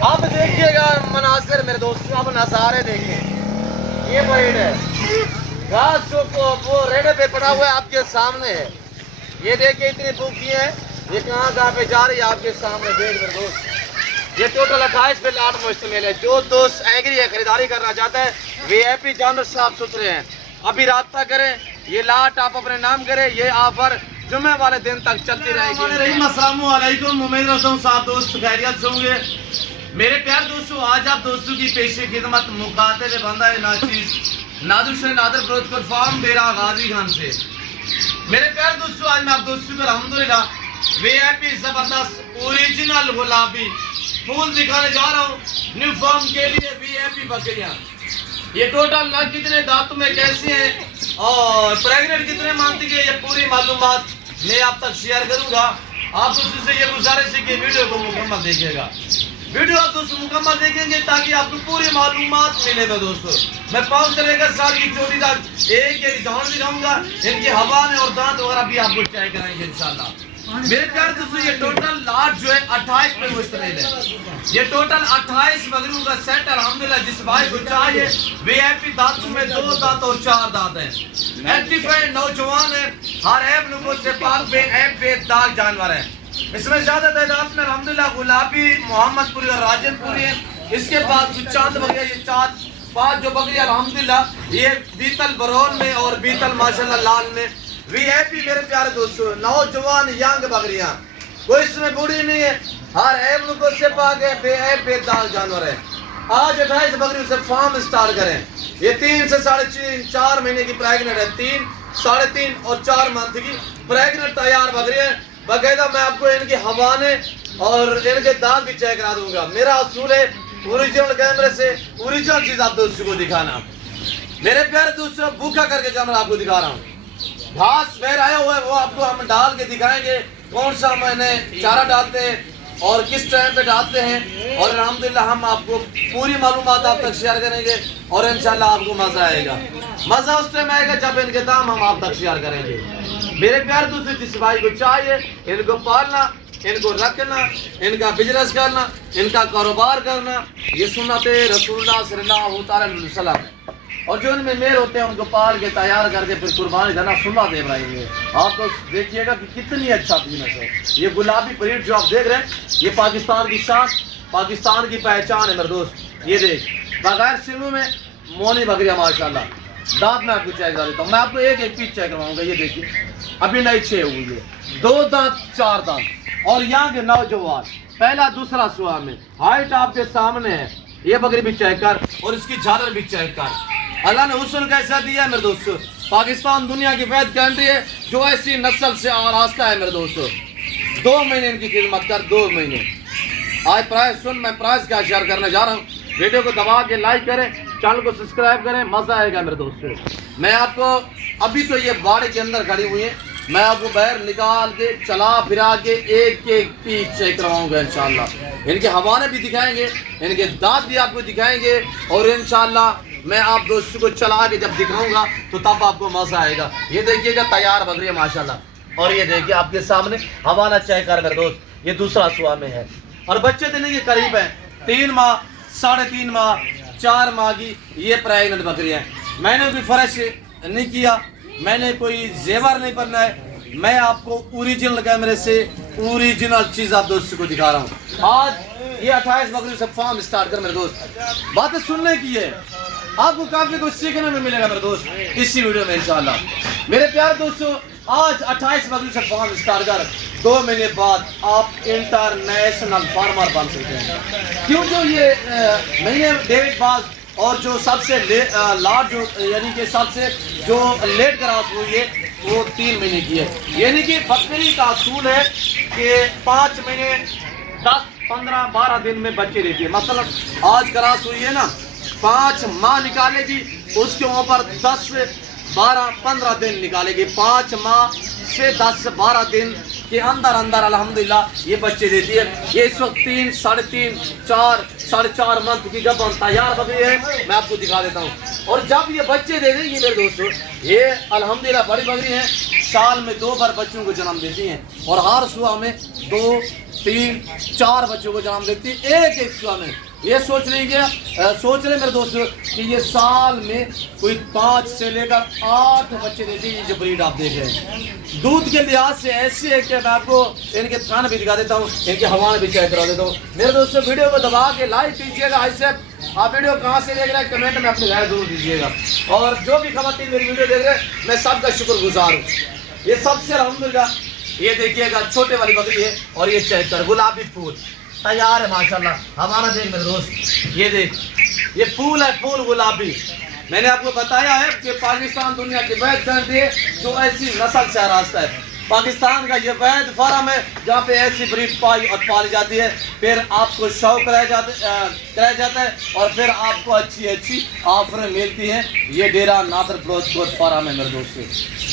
اب دیکھیے گا مناظر میرے دوستوں، اب نظارے دیکھیں. یہ بریڈ ہے گھاس جو وہ ریڑے پہ پڑا ہوا ہے آپ کے سامنے ہے. یہ دیکھیے اتنی بھوکی ہے، یہ کہاں پہ جا رہی ہے آپ کے سامنے بھیڑ میرے دوست. یہ ٹوٹل 28 پہ لاٹ مشتمل ہے. جو دوست ایگری ہے خریداری کرنا چاہتا ہے، وی آئی پی جانور صاف ستھرے ہیں، ابھی رابطہ کریں. یہ لاٹ آپ اپنے نام کریں. یہ آفر جمعہ والے دن تک چلتی رہے گی. السلام علیکم، امید رکھتا ہوں صاحب دوست خیریت سے ہوں گے. میرے پیار دوستو، آج آپ دوستوں کی پیش خدمت مقاتل بندہ ناچیز نادر سے نادر فروزکر فارم ڈیرہ غازی خان سے. میرے پیار دوستو، آج میں آپ دوستوں کو الحمدللہ وی آئی پی زبردست اوریجنل گلابی پھول دکھانے جا رہا ہوں. نیو فارم کے لیے وی آئی پی بکریاں. یہ ٹوٹل نہ کتنے دانتوں میں کیسی ہیں اور پریگننٹ کتنے مانتی ہے، یہ پوری معلومات میں آپ تک شیئر کروں گا. آپ دوستوں سے یہ گزارش ہے کہ ویڈیو کو مکمل دیکھیے گا. ویڈیو آپ دوستوں مکمل دیکھیں گے تاکہ آپ کو پوری معلومات ملے گا. دوستوں میں 5 سے لے کر سال کی چوٹی تک ایک جان دکھاؤں گا. ان کی ہوانے اور دانت وغیرہ بھی آپ کو چیک کرائیں گے انشاءاللہ. میرے پیار دوستوں، یہ ٹوٹل لاٹ جو ہے 28 پہ مشتمل ہے. یہ ٹوٹل 28 بکریوں کا سیٹ الحمدللہ. جس بھائی کو چاہیے وی آئی پی دانتوں میں 2 دانت اور 4 دانت ہیں. ایکٹیو ہے، نوجوان ہے، ہر عیب نقص سے پاک بے عیب بے داغ جانور ہے. اس میں زیادہ تعداد میں الحمدللہ گلابی، محمد پوری اور راجن پوری ہیں. اس کے بعد کچھ چاند بکریاں، یہ 4-5 جو بکریاں الحمدللہ یہ بیتل برون میں اور بیتل ماشاءاللہ لال میں. وی آئی پی میرے پیارے دوستو، نوجوان ینگ بکریاں، کوئی اس میں بوڑھی نہیں ہے، ہر عیب نقص سے پاک ہے، بے عیب بے داغ جانور ہے. آج 28 بکریوں سے فارم سٹارٹ کریں. یہ 3 سے 4.5 مہینے کی پریگننٹ ہے. 3, 3.5 اور 4 منتھ کی پریگننٹ تیار بکری ہے. باقاعدہ میں آپ کو ان کی ہوانے اور ان کے دانت بھی چیک کرا دوں گا. میرا اصول ہے اوریجنل کیمرے سے اوریجنل چیز آپ دوستوں کو دکھانا. میرے پیارے دوستوں، بھوکا کر کے جانور آپ کو دکھا رہا ہوں. گھاس پیر آیا ہوا ہے، وہ آپ کو ہم ڈال کے دکھائیں گے کون سا میں نے چارہ ڈالتے ہیں اور کس ٹائم پہ ڈالتے ہیں. اور الحمدللہ ہم آپ کو پوری معلومات آپ تک شیئر کریں گے اور انشاءاللہ آپ کو مزہ آئے گا. مزہ اس ٹائم آئے گا جب ان کے دام ہم آپ تک شیئر کریں گے. میرے پیار دوستوں، جس بھائی کو چاہیے ان کو پالنا، ان کو رکھنا، ان کا بزنس کرنا، ان کا کاروبار کرنا، یہ سنت رسول اللہ صلی اللہ علیہ وسلم ہے. اور جو ان میں میر ہوتے ہیں ان کو پال کے تیار کر کے پھر قربانی دینا سنت ابراہیم ہے. آپ تو دیکھیے گا کہ کتنی اچھا بزنس ہے. یہ گلابی بریڈ جو آپ دیکھ رہے ہیں، یہ پاکستان کی شان، پاکستان کی پہچان ہے میرے دوست. یہ دیکھ بغیر سنوں میں مونی بکریاں ماشاءاللہ. دانت میں آپ کو چیک کرا دیتا ہوں. میں آپ کو ایک پیس چیک کرواؤں گا. یہ دیکھیے ابھی نئی 6 ہوئی ہے، 2 دانت 4 دانت اور یہاں کے نوجوان پہلا دوسرا سوا میں. ہائٹ آپ کے سامنے ہے. یہ بکری بھی چیک کر اور اس کی جھالر بھی چیک کر. اللہ نے حسن کیسا دیا ہے میرے دوستو. پاکستان دنیا کی وحید کنٹری ہے جو ایسی نسل سے آراستہ ہے میرے دوستو. 2 مہینے ان کی خدمت کر، 2 مہینے. آج پرائز سن، میں پرائز کیا شیئر کرنے جا رہا ہوں. ویڈیو کو دبا کے لائک کریں، چینل کو سبسکرائب کریں، مزہ آئے گا میرے دوستو. میں آپ کو ابھی تو یہ باڑے کے اندر کھڑی ہوئی ہیں، میں آپ کو باہر نکال کے چلا پھرا کے ایک پیس چیک کرواؤں گا انشاءاللہ. ان کے ہوانے بھی دکھائیں گے، ان کے دانت بھی آپ کو دکھائیں گے اور انشاءاللہ میں آپ دوستوں کو چلا کے جب دکھاؤں گا تو تب آپ کو مزہ آئے گا. یہ دیکھیے گا تیار بکری ہے ماشاءاللہ. اور یہ دیکھیے آپ کے سامنے ہوانا چیک کر میرے دوست. یہ دوسرا سوا میں ہے اور بچے دینے کے قریب ہیں. 3 ماہ، 3.5 ماہ، 4 ماہ کی یہ پریگننٹ بکری ہیں. میں نے کوئی فرش نہیں کیا، میں نے کوئی زیور نہیں پہنا ہے. میں آپ کو اوریجنل کیمرے سے اوریجنل چیز آپ دوستوں کو دکھا رہا ہوں. آج یہ 28 بکریوں سے فارم سٹارٹ کر میرے دوست. باتیں سننے کی ہے، آپ کو کافی کچھ سیکھنے میں ملے گا میرے دوست اسی ویڈیو میں انشاءاللہ. میرے پیارے دوستو، آج 28 بکریوں سے فارم سٹارٹ کر 2 مہینے بعد آپ انٹرنیشنل فارمر بن سکتے ہیں. کیوں جو یہ مہینے ڈیوڈ باز اور جو سب سے لاٹ جو یعنی کہ سب سے جو لیٹ کراس ہوئی ہے وہ 3 مہینے کی ہے. یعنی کہ بکری کا اصول ہے کہ 5 مہینے 10 15 12 دن میں بچے دیتی ہے. مثلا آج کراس ہوئی ہے نا، 5 ماہ نکالے گی، اس کے اوپر 10 12 15 دن نکالے گی. 5 ماہ سے 10 12 دن کے اندر الحمدللہ یہ بچے دیتی ہے. یہ اس وقت 3 3.5 4 4.5 منتھ کی گبن تیار بکری ہے. میں آپ کو دکھا دیتا ہوں. اور جب یہ بچے دے دیں گے میرے دوستو، یہ الحمدللہ بڑی بکری ہیں، سال میں 2 بار بچوں کو جنم دیتی ہیں اور ہر صبح میں 2 3 4 बच्चों को जन्म देती है एक एक सुबह में। ये सोच रहे मेरे दोस्तों कि ये साल में कोई 5 से लेकर 8 बच्चे देती है। ये जो ब्रीड आप देख रहे हैं दूध के लिहाज से ऐसी है कि मैं आपको इनके थान भी दिखा देता हूँ, इनके हवा भी चेक करा देता हूँ। मेरे दोस्तों वीडियो को दबा के लाइक कीजिएगा। ऐसे आप वीडियो कहाँ से देख रहे हैं कमेंट में अपनी राय जरूर दीजिएगा। और जो भी खवातीन मेरी वीडियो देख रहे हैं मैं सबका शुक्रगुजार हूँ। ये सबसे अल्हम्दुलिल्लाह। ये देखिएगा छोटे वाली बकरी है और ये चेक कर गुलाबी फूल तैयार है माशाल्लाह। हमारा देख मेरे दोस्त ये देख ये फूल है, फूल गुलाबी। मैंने आपको बताया है कि पाकिस्तान दुनिया की वैध कंट्री है जो ऐसी नस्ल से रास्ता है। पाकिस्तान का ये वैध फार्म है जहाँ पे ऐसी ब्रीड पाली जाती है। फिर आपको शौक रह जाता है और फिर आपको अच्छी ऑफरें मिलती हैं। ये डेरा नादर फिरोजपुर फार्म है मेरे दोस्तों।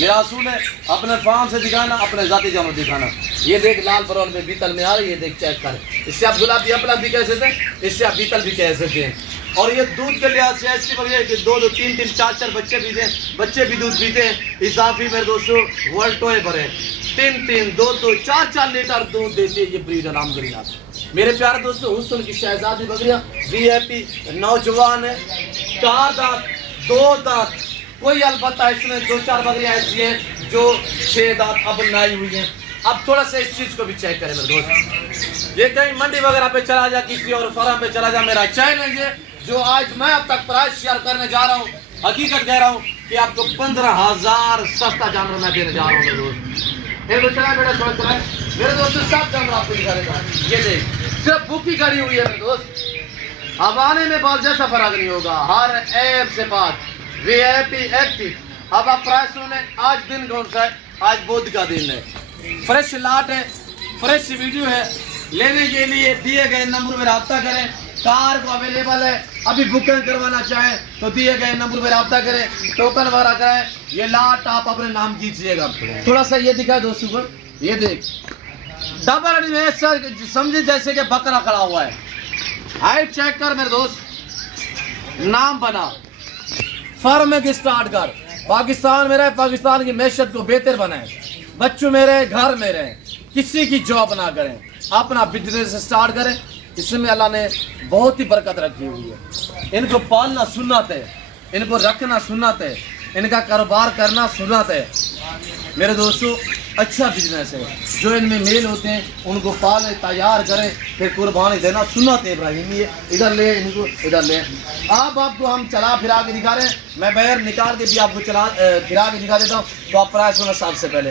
मेरा असूल है अपने फार्म से दिखाना, अपने जाती जानवर दिखाना। ये देख लाल बरौन में बीतल में आ रही है, ये देख चेक कर। इससे आप गुलाबी अपलक भी कह सकते हैं, इससे आप बीतल भी कह सकते हैं। और ये दूध के लिहाज से ऐसी बकरी है कि 2 3 4 बच्चे पीते हैं, बच्चे भी दूध पीते हैं। इजाफी मेरे दोस्तों वर्ल्ड टोए भरे 3 2 4 लीटर दूध देती है ये ब्रीड अल्हम्दुलिल्लाह। मेरे प्यारे दोस्तों हुस्न की शहजादी बकरियां वीआईपी नौजवान है, 4 दांत 2 दांत कोई अलबत्ता इसमें 2-4 बकरियां ऐसी हैं जो 6 दांत अब नई हुई हैं। अब थोड़ा सा इस चीज को भी चेक करें मेरे दोस्त। ये कहीं मंडी वगैरह पे चला जा, किसी और फार्म पे चला जा, मेरा चैलेंज है जो आज मैं अब तक प्राइस शेयर करने जा रहा हूँ, हकीकत कह रहा हूँ कि आपको 15,000 सस्ता जानवर मैं देने जा रहा हूँ मेरे दोस्त। एक तो चला बेटा थोड़ा चला मेरे दोस्तों, सब जानवर आपको दिखा देता है। ये देख सिर्फ बुकी खड़ी हुई है मेरे दोस्त। अब आने में बहुत जैसा फर्क नहीं होगा, हर ऐप से बात वीआईपी एक्टिव। अब आप प्राइस सुने, आज दिन कौन सा है? आज बुध का दिन है, फ्रेश लाट है, फ्रेश वीडियो है। लेने के लिए दिए गए नंबर में रब्ता करें। कार को अवेलेबल है, अभी बुकिंग करवाना चाहें तो दिए गए नंबर पर रब्ता करें, टोकन वगैरह कराएं। ये लाट आप अपने नाम कीजिएगा। थोड़ा सा ये दिखाए दोस्तों को, ये देख डबल में समझे जैसे कि बकरा खड़ा हुआ है। हाइट चेक कर मेरे दोस्त, नाम बना फर्म के स्टार्ट कर। पाकिस्तान में रहे, पाकिस्तान की मैशत को बेहतर बनाए, बच्चों मेरे घर में रहे, किसी की जॉब ना करें, अपना बिजनेस स्टार्ट करें। इसमें अल्लाह ने बहुत ही बरकत रखी हुई है। इनको पालना सुन्नत है, इनको रखना सुन्नत है, इनका कारोबार करना सुन्नत है मेरे दोस्तों। अच्छा बिजनेस है। जो इनमें मेल होते हैं उनको पाले तैयार करें, फिर कुर्बानी देना सुन्नत है इब्राहिमी है। इधर ले इनको, इधर ले। अब आपको हम चला फिरा के दिखा रहे हैं, मैं बाहर निकाल के भी आपको चला फिरा के दिखा देता हूँ। तो आप प्राइस होना सबसे पहले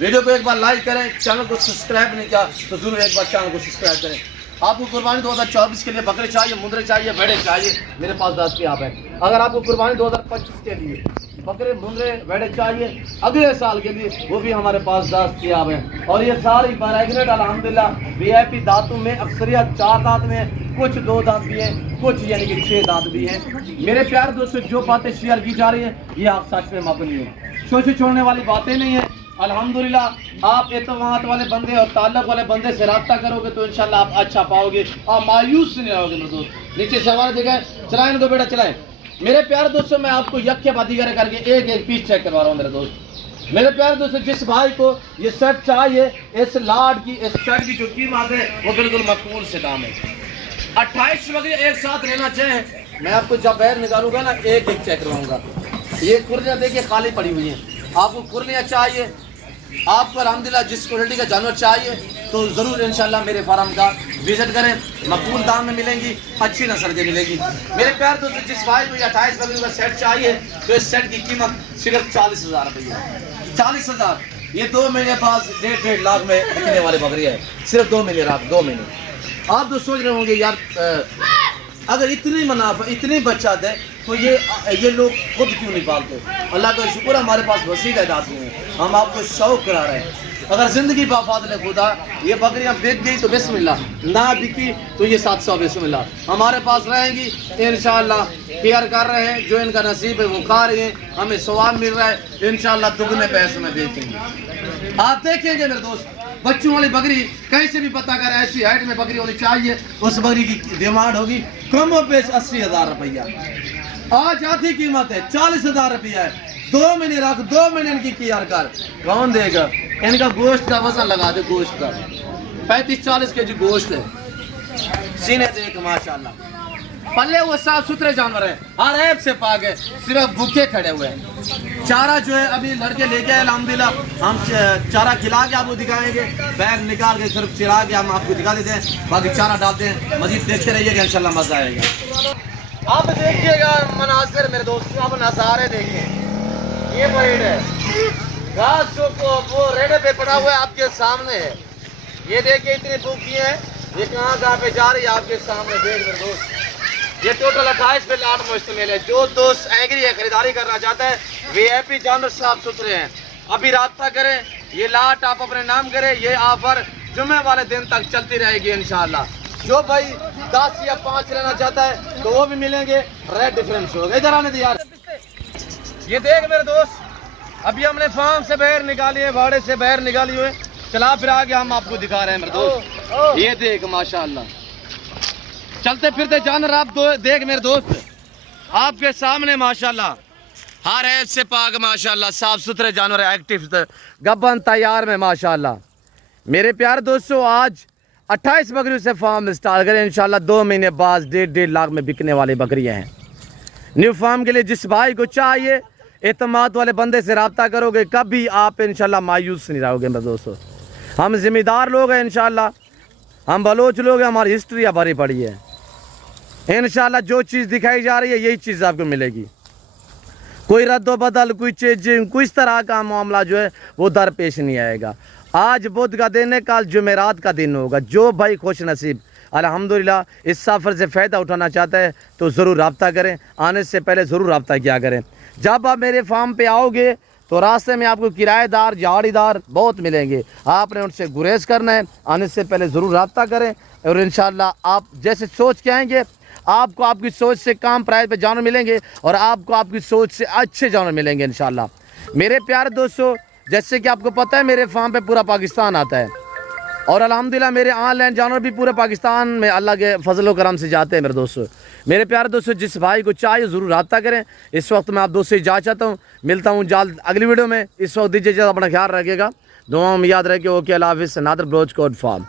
वीडियो को एक बार लाइक करें, चैनल को सब्सक्राइब नहीं किया तो जरूर एक बार चैनल को सब्सक्राइब करें। आपको कुर्बानी 2024 के लिए बकरे चाहिए, मुंदरे चाहिए, भेड़े चाहिए, मेरे पास दस्तयाब है। अगर आपको कुर्बानी 2025 के लिए बकरे मुंदरे भेड़े चाहिए अगले साल के लिए, वो भी हमारे पास दस्तयाब है। और ये सारी प्रेग्नेंट अल्हम्दुलिल्लाह वीआईपी दांतों में अक्सरियत 4 दांत में, कुछ 2 दांत भी हैं, कुछ यानी कि 6 दांत भी हैं। मेरे प्यारे दोस्तों जो बातें शेयर की जा रही हैं ये आप सच पे मबनी है, सोचे छोड़ने वाली बातें नहीं है। अल्हम्दुलिल्लाह आप एतमाद वाले बंदे और ताल्लुक वाले बंदे से रब्ता करोगे तो इंशाल्लाह आप अच्छा पाओगे, आप मायूस नहीं रहोगे मेरे दोस्त। नीचे सवाल दिखाए, चलाएं इनको बेटा चलाएं। मेरे प्यारे दोस्तों मैं आपको यक्के बादीगर करके एक एक पीस चेक करवा रहा हूँ मेरे दोस्त। मेरे प्यारे दोस्तों जिस भाई को ये सेट चाहिए, इस लाड की इस सेट की जो कीमत है वो बिल्कुल मकबूल से दाम है। 28 बकरे एक साथ लेना चाहें, मैं आपको जब बाहर निकालूंगा ना एक एक चेक करवाऊंगा। ये कुर्लियाँ देखिए खाली पड़ी हुई हैं, आपको कुर्लियाँ चाहिए, आपको अल्हम्दुलिल्लाह जिस क्वालिटी का जानवर चाहिए तो ज़रूर इंशाल्लाह मेरे फार्म का विजिट करें, मकबूल दाम में मिलेंगी, अच्छी नस्ल की मिलेगी। मेरे प्यार दोस्तों जिस भाई को 28 बकरियों का सेट चाहिए तो इस सेट की कीमत सिर्फ 40,000 रुपये है। 40,000 ये 2 महीने बाद 1.5 लाख में बिकने वाली बकरी है, सिर्फ 2 महीने रात 2 महीने। आप तो सोच रहे होंगे यार अगर इतनी मुनाफा इतनी बच्चा दे तो ये लोग खुद क्यों नहीं पालते। अल्लाह का शुक्र हमारे पास वसीक दात नहीं है, हम आपको शौक करा रहे हैं। अगर ज़िंदगी बाफादले खुदा ये बकरियाँ बिक गई तो बिस्मिल्लाह, ना बिकी तो ये 700 बिस्मिल्लाह हमारे पास रहेंगी इंशाअल्लाह। केयर कर रहे हैं, जो इनका नसीब है वो खा रहे हैं, हमें सवाब मिल रहा है, इंशाअल्लाह दुगने पैसे में बेचेंगे। आप देखेंगे मेरे दोस्त बच्चों वाली बकरी कहीं से भी पता कर, ऐसी हाइट में बकरी होनी चाहिए, उस बकरी की डिमांड होगी कम पेश 80,000 रुपया। आज आधी कीमत है 40,000 रुपया है। 2 महीने रख, 2 महीने इनकी केयर कर, कौन देगा? इनका गोश्त का वजन लगा दे, गोश्त का 35-40 kg गोश्त है। सीने देख माशाल्लाह, पल्ले वो साफ सुथरे जानवर है, हर ऐप से पाक है, सिर्फ भूखे खड़े हुए हैं। चारा जो है अभी लड़के लेके आए अल्हम्दुलिल्लाह, हम चारा खिला के आपको दिखाएंगे, बैग निकाल के सिर्फ चिरा के हम आपको दिखा देते हैं, बाकी चारा डालते हैं। मजीद देखते रहिएगा, इंशाल्लाह मजा आएगा। आप देखिएगा मनासिर मेरे दोस्तों, आप नज़ारे देखिए। ये ब्रीड है, घास जो वो रेडे पे पड़ा हुआ है आपके सामने है। ये देखिए इतनी भूखी है, ये कहाँ पे जा रही है आपके सामने देख मेरे दोस्त। ये टोटल 28 पे लाट मुश्तमिल है। जो दोस्त एग्री है, खरीदारी करना चाहता है, वीआईपी जानवर साफ सुथरे हैं, अभी राब्ता करें। ये लाट आप अपने नाम करें, ये ऑफर जुम्मे वाले दिन तक चलती रहेगी इंशाल्लाह। जो भाई 10 या 5 लेना चाहता है तो वो भी मिलेंगे, रेट डिफरेंस होगा। इधर आने दे यार। ये देख मेरे दोस्त, अभी हमने फार्म से बाहर निकाली है, वाड़े से बाहर निकाली हुई, चला फिर आगे हम आपको दिखा रहे हैं मेरे दोस्त। ये देख माशाल्लाह, चलते फिरते जानवर आप देख मेरे दोस्त, आपके सामने माशाल्लाह, हर ऐप से पाक माशाल्लाह, साफ सुथरे जानवर, एक्टिव गब्बन तैयार में माशाल्लाह। मेरे प्यारे दोस्तों, आज 28 बकरियों से फार्म स्टार्ट करें इंशाल्लाह। 2 महीने बाद 1.5 लाख में बिकने वाली बकरियां हैं। न्यू फार्म के लिए जिस भाई को चाहिए, एतमाद वाले बंदे से रब्ता करोगे, कभी आप इंशाल्लाह मायूस नहीं रहोगे मेरे दोस्तों। हम जिम्मेदार लोग हैं इंशाल्लाह, हम बलोच लोग हैं, हमारी हिस्ट्री भरी पड़ी है इंशाल्लाह। जो चीज़ दिखाई जा रही है यही चीज़ आपको मिलेगी। कोई रद्दो बदल, कोई चेंजिंग, कोई इस तरह का मामला जो है वो दरपेश नहीं आएगा। आज बुध का दिन है, कल जुमेरात का दिन होगा। जो भाई खुश नसीब अल्हम्दुलिल्लाह इस सफ़र से फ़ायदा उठाना चाहता है तो ज़रूर रब्ता करें, आने से पहले ज़रूर रब्ता किया करें। जब आप मेरे फार्म पे आओगे तो रास्ते में आपको किराएदार, झाड़ीदार बहुत मिलेंगे, आपने उनसे गुरेज करना है। आने से पहले ज़रूर रब्ता करें और इंशाल्लाह आप जैसे सोच के आएंगे, आपको आपकी सोच से कम प्राइस पे जानवर मिलेंगे और आपको आपकी सोच से अच्छे जानवर मिलेंगे इंशाल्लाह। मेरे प्यारे दोस्तों, जैसे कि आपको पता है मेरे फार्म पे पूरा पाकिस्तान आता है और अल्हम्दुलिल्लाह मेरे ऑनलाइन जानवर भी पूरे पाकिस्तान में अल्लाह के फजल करम से जाते हैं मेरे दोस्तों। मेरे प्यारे दोस्तों, जिस भाई को चाहिए ज़रूर रब्ता करें। इस वक्त मैं आप दोस्तों से जा चाहता हूँ, मिलता हूँ जल्द अगली वीडियो में। इस वक्त दीजिए, अपना ख्याल रखिएगा, दुआओं में याद रखिए। ओके, अल्लाह हाफिज़। नादर ब्रोच कोड फार्म।